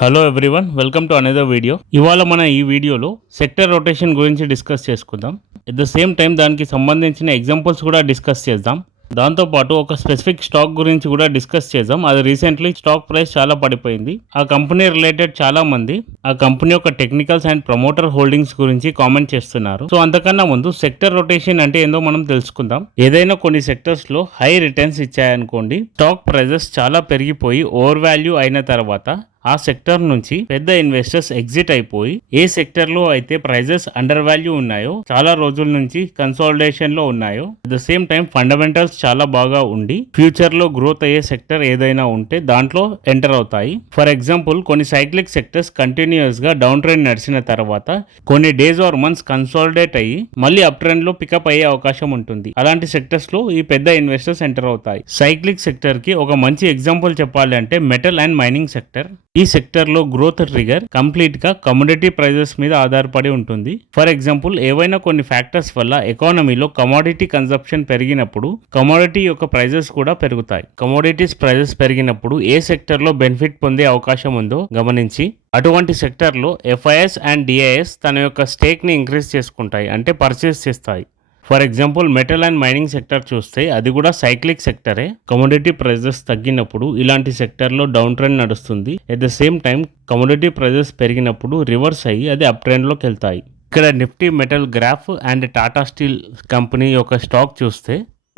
Hello everyone, welcome to another video. ఇవాళ మన ఈ వీడియోలో సెక్టర్ రొటేషన్ గురించి డిస్కస్ చేసుకుందాం. ఎట్ ద సేమ్ టైం దానికి సంబంధించిన ఎగ్జాంపుల్స్ కూడా డిస్కస్ చేద్దాం. దాంతోపాటు ఒక స్పెసిఫిక్ స్టాక్ గురించి కూడా డిస్కస్ చేద్దాం. అది రీసెంట్లీ స్టాక్ ప్రైస్ చాలా పడిపోయింది. ఆ కంపెనీ రిలేటెడ్ చాలా మంది ఆ కంపెనీ యొక్క టెక్నికల్స్ అండ్ ప్రమోటర్ హోల్డింగ్స్ గురించి కామెంట్ చేస్తున్నారు. సో అంతకన్నా ముందు సెక్టర్ రొటేషన్ అంటే ఏందో మనం తెలుసుకుందాం. ఏదైనా కొన్ని సెక్టర్స్ లో హై రిటర్న్స్ ఇచ్చాయనుకోండి, స్టాక్ ప్రైజెస్ చాలా పెరిగిపోయి ఓవర్ వాల్యూ అయిన తర్వాత ఆ సెక్టర్ నుంచి పెద్ద ఇన్వెస్టర్స్ ఎగ్జిట్ అయిపోయి ఏ సెక్టర్ లో అయితే ప్రైజెస్ అండర్ వాల్యూ ఉన్నాయో, చాలా రోజుల నుంచి కన్సాలిడేషన్ లో ఉన్నాయో, at the same time fundamentals చాలా బాగా ఉండి ఫ్యూచర్ లో గ్రోత్ అయ్యే సెక్టర్ ఏదైనా ఉంటే దాంట్లో ఎంటర్ అవుతాయి. ఫర్ ఎగ్జాంపుల్, కొన్ని సైక్లిక్ సెక్టర్స్ కంటిన్యూస్ గా డౌన్ ట్రెండ్ నడిచిన తర్వాత కొన్ని డేస్ ఆర్ మంత్స్ కన్సాలిడేట్ అయ్యి మళ్ళీ అప్ ట్రెండ్ లో పికప్ అయ్యే అవకాశం ఉంటుంది. అలాంటి సెక్టర్స్ లో ఈ పెద్ద ఇన్వెస్టర్స్ ఎంటర్ అవుతాయి. సైక్లిక్ సెక్టర్ కి ఒక మంచి ఎగ్జాంపుల్ చెప్పాలి అంటే మెటల్ అండ్ మైనింగ్ సెక్టర్. ఈ సెక్టర్ లో గ్రోత్ ట్రిగర్ కంప్లీట్ గా కమోడిటీ ప్రైజెస్ మీద ఆధారపడి ఉంటుంది. ఫర్ ఎగ్జాంపుల్, ఏవైనా కొన్ని ఫ్యాక్టర్స్ వల్ల ఎకానమీలో కమోడిటీ కన్సంప్షన్ పెరిగినప్పుడు కమోడిటీ యొక్క ప్రైజెస్ కూడా పెరుగుతాయి. కమోడిటీస్ ప్రైజెస్ పెరిగినప్పుడు ఏ సెక్టర్ లో బెనిఫిట్ పొందే అవకాశం ఉందో గమనించి అటువంటి సెక్టర్ లో ఎఫ్ఐఎస్ అండ్ డిఐఎస్ తన యొక్క స్టేక్ ని ఇంక్రీజ్ చేసుకుంటాయి, అంటే పర్చేస్ చేస్తాయి. For example, metal and mining sector చూస్తే అది కూడా సైక్లిక్ సెక్టరే. కమోడిటీ ప్రైజెస్ తగ్గినప్పుడు ఇలాంటి సెక్టర్లో డౌన్ ట్రెండ్ నడుస్తుంది. At the same time commodity prices పెరిగినప్పుడు రివర్స్ అయ్యి అది అప్ ట్రెండ్లోకి వెళ్తాయి. ఇక్కడ Nifty metal graph and Tata Steel company యొక్క స్టాక్ చూస్తే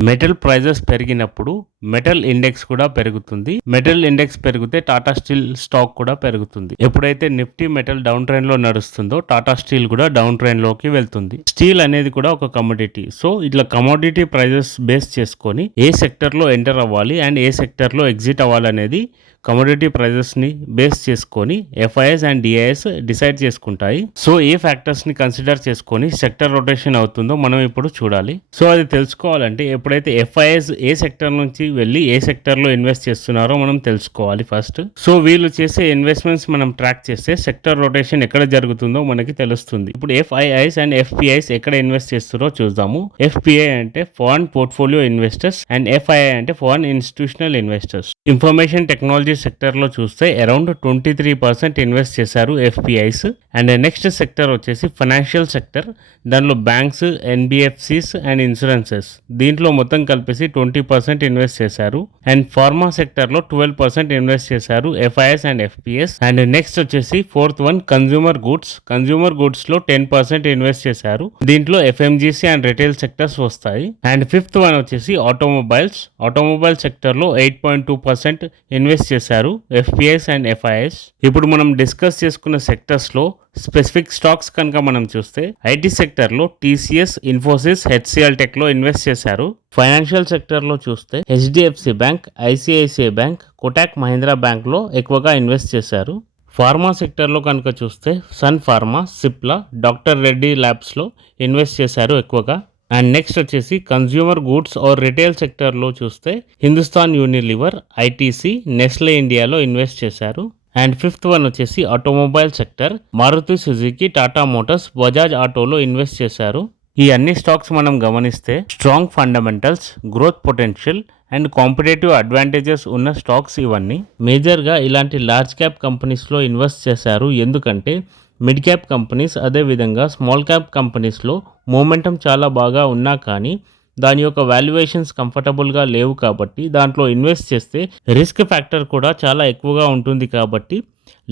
మెటల్ ప్రైజెస్ పెరిగినప్పుడు మెటల్ ఇండెక్స్ కూడా పెరుగుతుంది. మెటల్ ఇండెక్స్ పెరిగితే టాటా స్టీల్ స్టాక్ కూడా పెరుగుతుంది. ఎప్పుడైతే నిఫ్టీ మెటల్ డౌన్ ట్రెండ్ లో నడుస్తుందో టాటా స్టీల్ కూడా డౌన్ ట్రెండ్ లోకి వెళ్తుంది. స్టీల్ అనేది కూడా ఒక కమోడిటీ. సో ఇట్లా కమోడిటీ ప్రైజెస్ బేస్ చేసుకొని ఏ సెక్టర్ లో ఎంటర్ అవ్వాలి అండ్ ఏ సెక్టర్ లో ఎగ్జిట్ అవ్వాలి అనేది కమోడిటీ ప్రైజెస్ ని బేస్ చేసుకొని ఎఫ్ఐఎస్ అండ్ డిఐఎస్ డిసైడ్ చేసుకుంటాయి. సో ఏ ఫ్యాక్టర్స్ ని కన్సిడర్ చేసుకొని సెక్టర్ రొటేషన్ అవుతుందో మనం ఇప్పుడు చూడాలి. సో అది తెలుసుకోవాలంటే ఎప్పుడైతే ఎఫ్ఐఎస్ ఏ సెక్టర్ నుంచి వెళ్ళి ఏ సెక్టర్ లో ఇన్వెస్ట్ చేస్తున్నారో మనం తెలుసుకోవాలి ఫస్ట్. సో వీళ్ళు చేసే ఇన్వెస్ట్మెంట్స్ మనం ట్రాక్ చేస్తే సెక్టర్ రొటేషన్ ఎక్కడ జరుగుతుందో మనకి తెలుస్తుంది. ఇప్పుడు ఎఫ్ఐఐస్ అండ్ ఎఫ్పిఐస్ ఎక్కడ ఇన్వెస్ట్ చేస్తారో చూద్దాము. ఎఫ్పిఐ అంటే foreign portfolio investors and FII అంటే foreign institutional investors. Information technology sector లో చూస్తే అరౌండ్ 23% ఇన్వెస్ట్ చేశారు ఎఫ్పిఐస్. అండ్ నెక్స్ట్ సెక్టర్ వచ్చేసి ఫైనాన్షియల్ సెక్టర్. దానిలో బ్యాంక్స్, ఎన్బిఎఫ్సిస్ అండ్ ఇన్సూరెన్సెస్, దీంట్లో మొత్తం కలిపేసి 20% ఇన్వెస్ట్ చేశారు. అండ్ ఫార్మా సెక్టర్ లో 12% ఇన్వెస్ట్ చేశారు FIs and FPs. And next వచ్చేసి fourth one consumer goods. Consumer goods లో 10% ఇన్వెస్ట్ చేశారు. దీంట్లో ఎఫ్ఎంజీసీ అండ్ రిటైల్ సెక్టర్స్ వస్తాయి. అండ్ ఫిఫ్త్ వన్ వచ్చేసి ఆటోమొబైల్స్. ఆటోమొబైల్ సెక్టర్ లో 8.2% ఇన్వెస్ట్ చేశారు ఎఫ్పిఎస్ అండ్ ఎఫ్ఐఎస్. ఇప్పుడు మనం డిస్కస్ చేసుకున్న సెక్టర్స్ లో స్పెసిఫిక్ స్టాక్స్ కనుక మనం చూస్తే ఐటీ సెక్టర్ లో టీసీఎస్, ఇన్ఫోసిస్, హెచ్సిఎల్ టెక్ లో ఇన్వెస్ట్ చేశారు. ఫైనాన్షియల్ సెక్టర్ లో చూస్తే HDFC bank, ICICI bank, Kotak Mahindra bank లో ఎక్కువగా ఇన్వెస్ట్ చేశారు. ఫార్మా సెక్టర్లో కనుక చూస్తే సన్ ఫార్మా, సిప్లా, డాక్టర్ రెడ్డి ల్యాబ్స్లో ఇన్వెస్ట్ చేశారు ఎక్కువగా. అండ్ నెక్స్ట్ వచ్చేసి కన్జ్యూమర్ గూడ్స్ ఆర్ రిటైల్ సెక్టర్లో చూస్తే హిందుస్థాన్ యూనిలివర్, ఐటీసీ, నెస్లే ఇండియాలో ఇన్వెస్ట్ చేశారు. అండ్ ఫిఫ్త్ వన్ వచ్చేసి automobile sector. Maruti Suzuki, Tata Motors, Bajaj ఆటోలో ఇన్వెస్ట్ చేశారు. ఈ అన్ని స్టాక్స్ మనం గమనిస్తే strong fundamentals, growth potential and competitive advantages ఉన్న స్టాక్స్ ఇవన్నీ. మేజర్గా ఇలాంటి లార్జ్ క్యాప్ కంపెనీస్లో ఇన్వెస్ట్ చేశారు. ఎందుకంటే మిడ్ క్యాప్ కంపెనీస్, అదేవిధంగా స్మాల్ క్యాప్ కంపెనీస్లో మూమెంటం చాలా బాగా ఉన్నా కానీ దాని యొక్క వాల్యుయేషన్స్ కంఫర్టబుల్గా లేవు కాబట్టి దాంట్లో ఇన్వెస్ట్ చేస్తే రిస్క్ ఫ్యాక్టర్ కూడా చాలా ఎక్కువగా ఉంటుంది కాబట్టి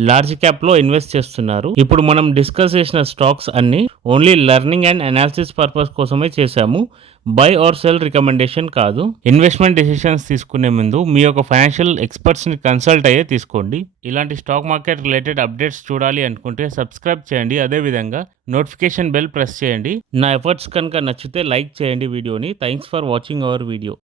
లార్జ్ క్యాప్లో ఇన్వెస్ట్ చేస్తున్నారు. ఇప్పుడు మనం డిస్కస్ చేసిన స్టాక్స్ అన్ని only learning and analysis purpose కోసమే చేశాము. బై ఆర్ సెల్ రికమెండేషన్ కాదు. ఇన్వెస్ట్మెంట్ డెసిషన్స్ తీసుకునే ముందు మీ యొక్క ఫైనాన్షియల్ ఎక్స్పర్ట్స్ని కన్సల్ట్ అయ్యే తీసుకోండి. ఇలాంటి స్టాక్ మార్కెట్ రిలేటెడ్ అప్డేట్స్ చూడాలి అనుకుంటే సబ్స్క్రైబ్ చేయండి. అదేవిధంగా నోటిఫికేషన్ బెల్ ప్రెస్ చేయండి. నా ఎఫర్ట్స్ కనుక నచ్చితే లైక్ చేయండి వీడియోని. Thanks for watching our video.